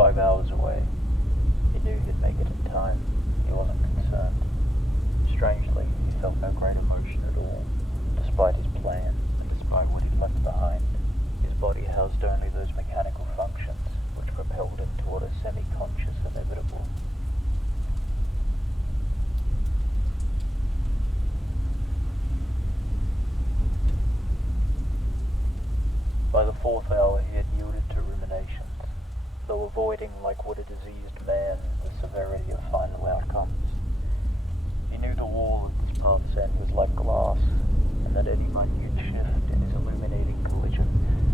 5 hours away. He knew he'd make it in time. He wasn't concerned. Strangely, he felt no great emotion at all, despite his plan and despite what he'd left behind. His body housed only those mechanical functions which propelled him toward a semi-conscious inevitable. By the 4th hour he had yielded to ruminations, though avoiding, like would a diseased man, the severity of final outcomes. He knew the wall at this path's end was like glass, and that any minute shift in his illuminating collision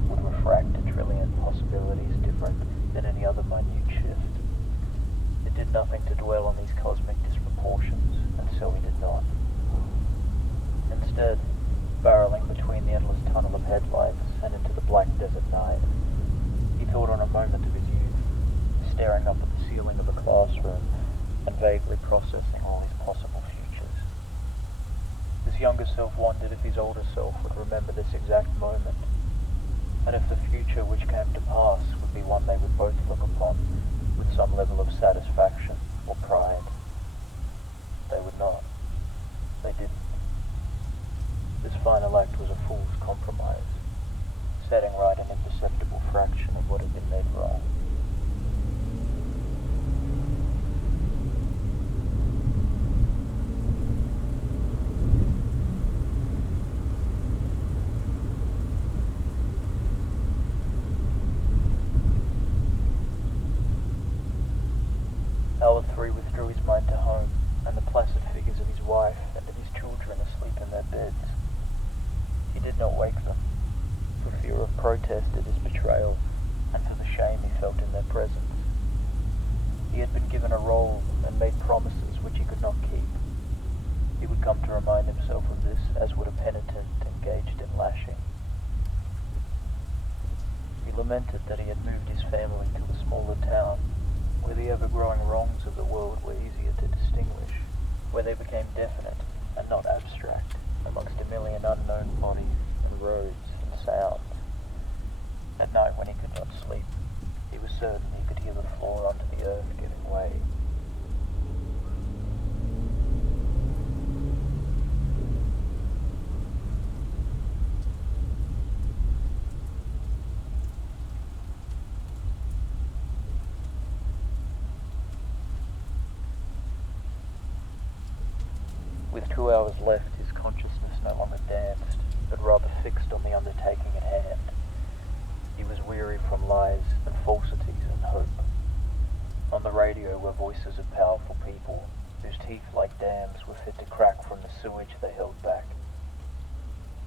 would refract a trillion possibilities different than any other minute shift. It did nothing to dwell on these cosmic disproportions, and so he did not. Instead, barreling between the endless tunnel of headlights and into the black desert night, he thought on a moment of his youth, staring up at the ceiling of a classroom and vaguely processing all his possible futures. His younger self wondered if his older self would remember this exact moment, and if the future which came to pass would be one they would both look upon with some level of satisfaction or pride. They would not. They didn't. This final act was a fool's compromise, setting right an imperceptible fraction of what had been made wrong. Hour 3 withdrew his mind to home, and the placid figures of his wife and of his children asleep in their beds. He did not wake them, for fear of protest at his betrayal, and for the shame he felt in their presence. He had been given a role and made promises which he could not keep. He would come to remind himself of this as would a penitent engaged in lashing. He lamented that he had moved his family to a smaller town, where the ever-growing wrongs of the world were easier to distinguish, where they became definite and not abstract amongst a million unknown bodies and roads and sounds. At night, when he could not sleep, he was certain he could hear the floor under the earth giving way. With 2 hours left, his consciousness no longer danced, but rather fixed on the undertaking at hand. He was weary from lies and falsities and hope. On the radio were voices of powerful people, whose teeth like dams were fit to crack from the sewage they held back.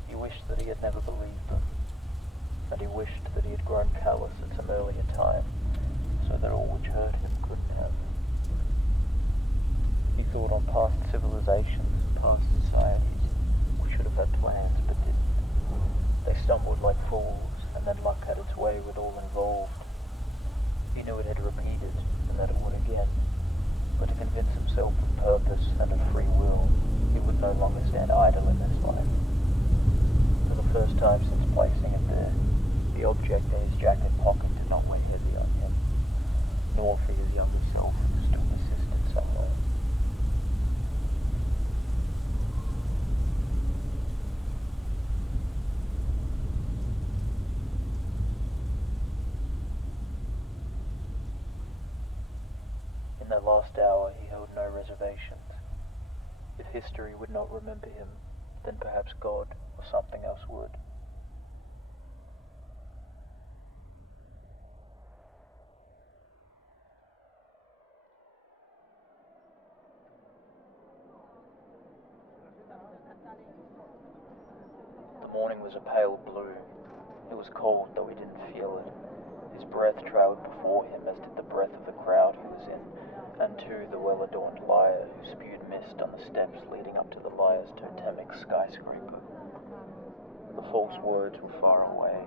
He wished that he had never believed them, and he wished that he had grown callous at some earlier time, so that all which hurt him couldn't have. He thought on past civilizations, past societies, which should have had plans but didn't. They stumbled like fools, and then luck had its way with all involved. He knew it had repeated, and that it would again, but to convince himself of purpose and of free will, he would no longer stand idle in this life. For the first time since placing it there, the object in his jacket pocket did not weigh heavy on him, nor for his younger self still persisted somewhere. In that last hour he held no reservations. If history would not remember him, then perhaps God or something else would. The morning was a pale blue. It was cold, though he didn't feel it. His breath trailed before him, as did the breath of the crowd he was in, and too the well-adorned lyre who spewed mist on the steps leading up to the lyre's totemic skyscraper. The false words were far away,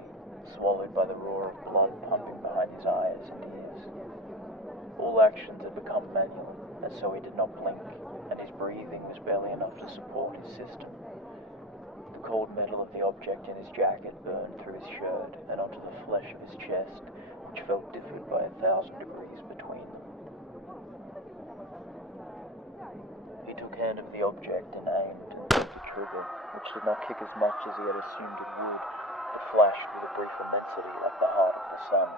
swallowed by the roar of blood pumping behind his eyes and ears. All actions had become manual, and so he did not blink, and his breathing was barely enough to support his system. The cold metal of the object in his jacket burned through his shirt and onto the flesh of his chest, which felt differed by 1,000 degrees between them. He took hand of the object and aimed the trigger, which did not kick as much as he had assumed it would, but flashed with a brief immensity like the heart of the sun.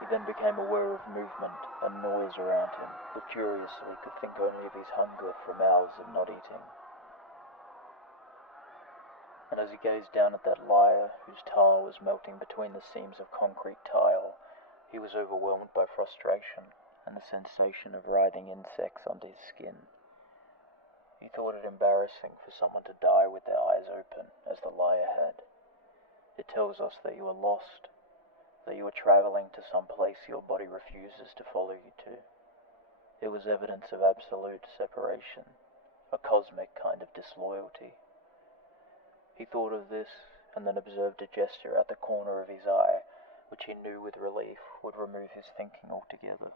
He then became aware of movement and noise around him, but curiously could think only of his hunger from hours of not eating. And as he gazed down at that lyre, whose tar was melting between the seams of concrete tile, he was overwhelmed by frustration and the sensation of writhing insects under his skin. He thought it embarrassing for someone to die with their eyes open, as the lyre had. It tells us that you are lost, that you are traveling to some place your body refuses to follow you to. It was evidence of absolute separation, a cosmic kind of disloyalty. He thought of this, and then observed a gesture at the corner of his eye, which he knew with relief would remove his thinking altogether.